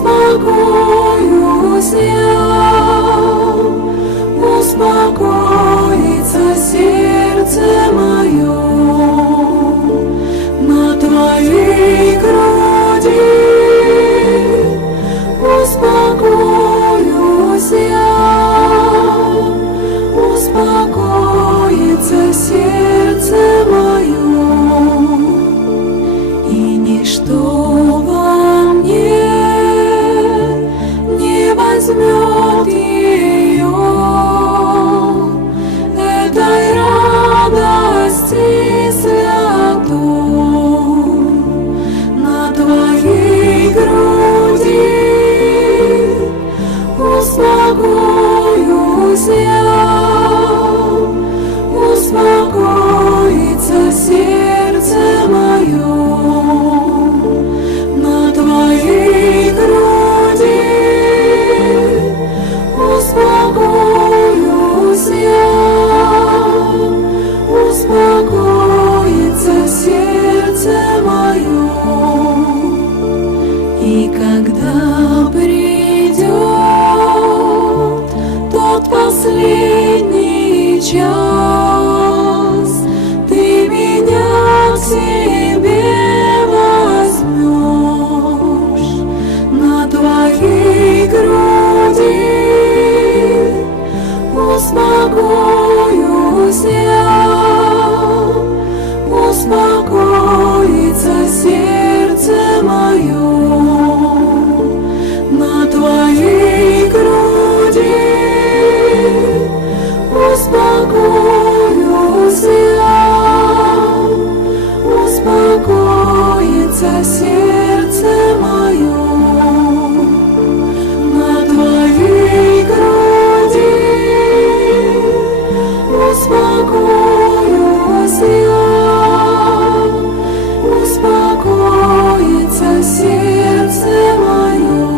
Успокоюсь я, успокоится сердце мое на Твоей груди. Успокоюсь я, успокоится сердце мое, и ничто во мне не возьмет ее, этой радости святой на Твоей груди. Успокоюсь я, успокоится сердце мое на Твоей груди. Успокоюсь я, успокоится сердце мое, и когда придет тот последний час, Ты меня к себе возьмешь на Твоей груди. Успокоюсь я, успокоится сердце мое на Твоей груди. Успокоюсь я, успокоится сердце мое на Твоей груди. Успокоюсь я, успокоится сердце мое.